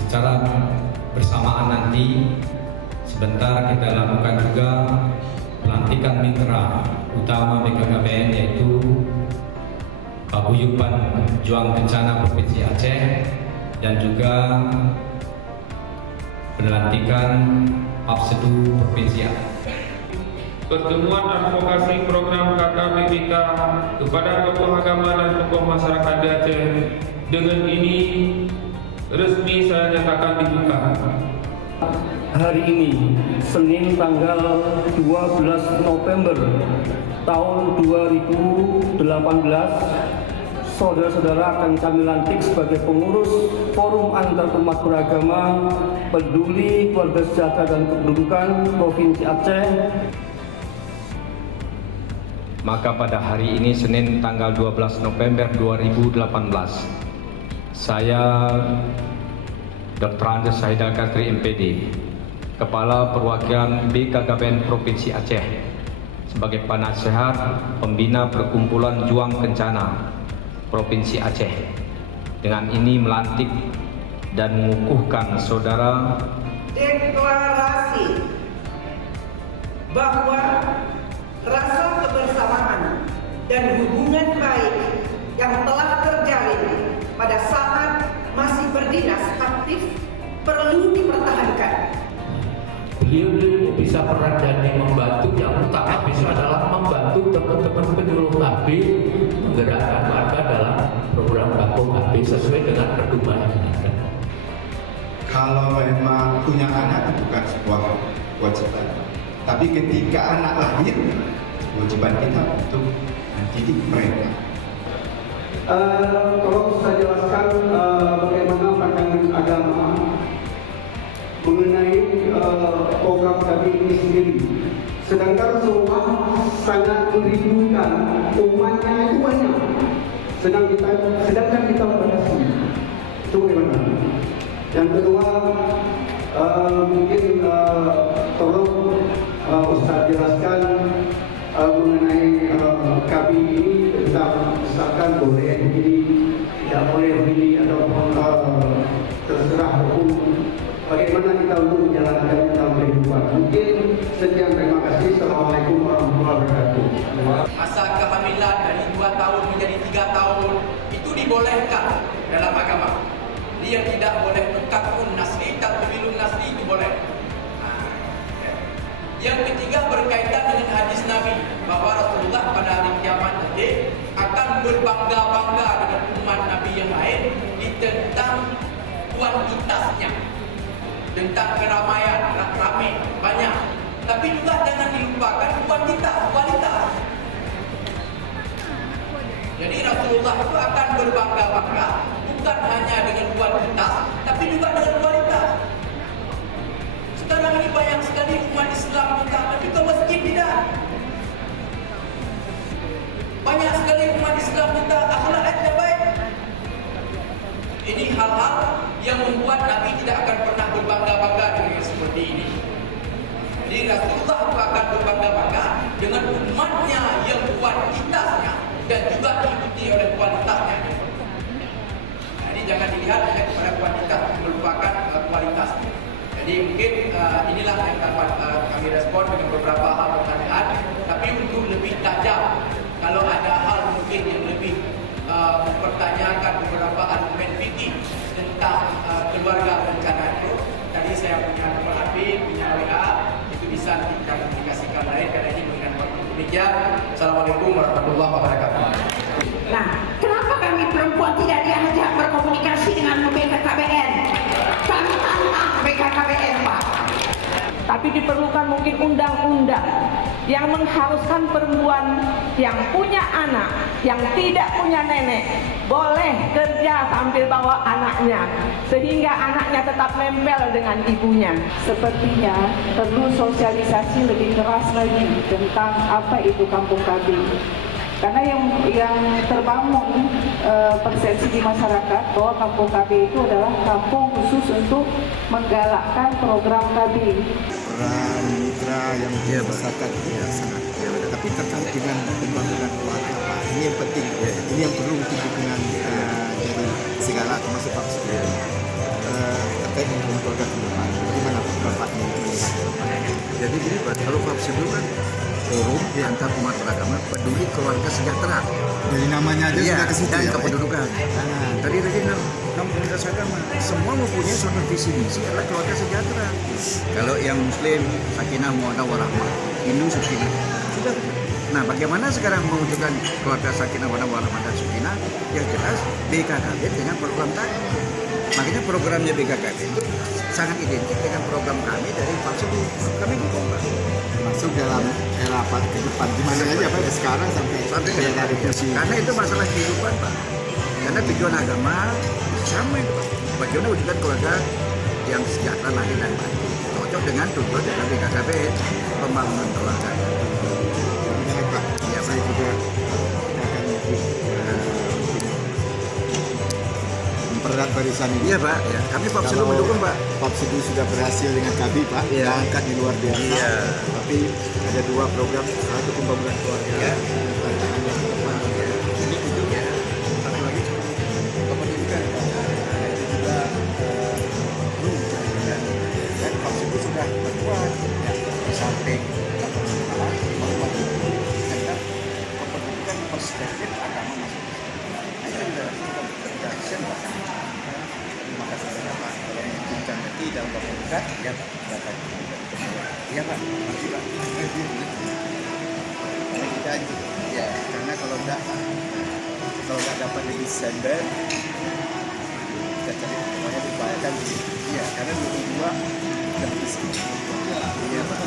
secara bersamaan nanti sebentar kita lakukan juga pelantikan mitra utama BKKBN, yaitu Paguyuban Juang Kencana Provinsi Aceh, dan juga pelantikan Papsedu Provinsi Aceh. Pertemuan advokasi program KKBBK kepada tokoh agama dan tokoh masyarakat di Aceh dengan ini resmi saya nyatakan dibuka. Hari ini, Senin tanggal 12 November tahun 2018, saudara-saudara akan kami lantik sebagai pengurus Forum Antarumat Beragama Peduli Keluarga Sejahtera dan Kependudukan Provinsi Aceh. Maka pada hari ini, Senin tanggal 12 November 2018, saya Dr. Andes Haidar Katri MPD, Kepala Perwakilan BKKBN Provinsi Aceh, sebagai penasehat pembina Perkumpulan Juang Kencana Provinsi Aceh, dengan ini melantik dan mengukuhkan saudara deklarasi bahwa rasa kebersamaan dan hubungan baik yang telah terjalin pada saat masih berdinas aktif perlu dipertahankan. Beliau ini bisa peran dan membantu, yang utama bisa adalah membantu teman-teman penyuluh KB menggerakkan warga dalam program kampung KB sesuai dengan pedoman yang ada. Kalau memang punya anak itu bukan sebuah kewajiban, tapi ketika anak lahir, kewajiban kita untuk mendidik mereka. Tolong saya jelaskan bagaimana pandangan agama mengenai program kami ini sendiri. Sedangkan Rasulullah sangat merindukan umatnya itu banyak, sedangkan kita membatasi. Itu bagaimana? Yang kedua, mungkin tolong Ustaz jelaskan mengenai kami ini tentang misalkan boleh begini, tidak boleh begini, atau terserah hukum. Bagaimana kita untuk menjalankan dalam kehidupan? Mungkin sekian, terima kasih. Assalamualaikum warahmatullahi wabarakatuh. Masa kehamilan dari 2 tahun menjadi 3 tahun itu dibolehkan dalam agama. Dia tidak boleh mengkakun nasli, tatwilun nasli itu boleh. Yang ketiga berkaitan dengan hadis Nabi bahwa Rasulullah pada hari kiamat nanti akan berbangga-bangga dengan umat Nabi yang lain di tentang kuantitasnya, tentang keramaian, ramai, banyak. Tapi juga jangan dilupakan kualitas. Jadi Rasulullah itu akan berbangga-bangga bukan hanya dengan kuantitas, tapi juga dengan kualitas. Sekarang ini banyak sekali umat Islam kita, tapi ke masjid tidak. Banyak sekali umat Islam kita akhlaknya baik. Ini hal-hal yang membuat Nabi tidak akan pernah berbangga-bangga dengan yang seperti ini. Jadi Rasulullah akan berbangga-bangga dengan umatnya yang kuantitasnya dan juga diikuti oleh kualitasnya. Jadi jangan dilihat hanya kepada kuantitas, melupakan kualitas. Jadi mungkin inilah yang dapat kami respon dengan beberapa hal pertanyaan. Tapi untuk lebih tajam, kalau ada hal mungkin yang lebih mempertanyakan beberapa argumen fikih tentang keluarga berencana itu, tadi saya punya nomor HP, punya WA, itu bisa nanti kita komunikasikan lain karena ini dengan waktu. Demikian, Assalamualaikum warahmatullahi wabarakatuh. Nah, kenapa kami perempuan tidak diajak berkomunikasi dengan BKKBN? Kami tantang BKKBN, Pak. Tapi diperlukan mungkin undang-undang yang mengharuskan perempuan yang punya anak, yang tidak punya nenek, boleh kerja sambil bawa anaknya, sehingga anaknya tetap nempel dengan ibunya. Sepertinya perlu sosialisasi lebih keras lagi tentang apa itu kampung KB. Karena yang terbangun persepsi di masyarakat bahwa kampung KB itu adalah kampung khusus untuk menggalakkan program KB. Peran mitra yang masyarakat sangat, tapi terkait dengan pembangunan keluarga, ini yang penting, ini yang perlu dukungan dari segala termasuk Pak. keluarga kehidupan. Bagaimana Bapak melihat? Jadi gini Pak, kalau FAPSIDO kan forum antar umat beragama peduli keluarga sejahtera. Dari namanya aja sudah ke situ dan ya, Pak? kependudukan. Tadi komunitas agama semua mempunyai suatu visi misi adalah keluarga sejahtera. Kalau yang Muslim sakinah mawaddah warahmah, Hindu sakinah. Sudah. Nah, bagaimana sekarang mewujudkan keluarga sakinah mawaddah warahmah dan sakinah? Yang jelas BKKB dengan program tadi. Makanya programnya BKKB itu sangat identik dengan program kami dari FAPSIDO. Kami dukung Pak. Masuk dalam era kehidupan di mana aja Pak, dari sekarang sampai ke era revolusi. Karena itu masalah kehidupan Pak. Karena tujuan agama sama itu Pak. Bagaimana wujudkan keluarga yang sejahtera lahir dan batin. Cocok dengan tujuan dari BKKB pembangunan keluarga. Benar Pak. Ya, Saya juga akan mempererat barisan ini. Iya Pak. Ya. Kami FAPSIDO mendukung Pak. FAPSIDO sudah berhasil dengan KB Pak. Iya. Angkatnya luar biasa. Iya. Tapi ada 2 program, satu pembangunan keluarga. Iya. Ini itu ya. Satu lagi kependidikan. Itu juga dan FAPSIDO sudah berkuat ya. Di samping kependidikan perspektif agama masing-masing. Itu juga kita bekerja sama. Terima kasih banyak Pak. Kalau bincang nanti dalam waktu dekat ya Pak. Iya Pak. Terima kasih Pak. Kita ya karena kalau enggak dapat di Desember kita cari pokoknya dibayarkan. Iya karena 22 udah habis. Iya Pak.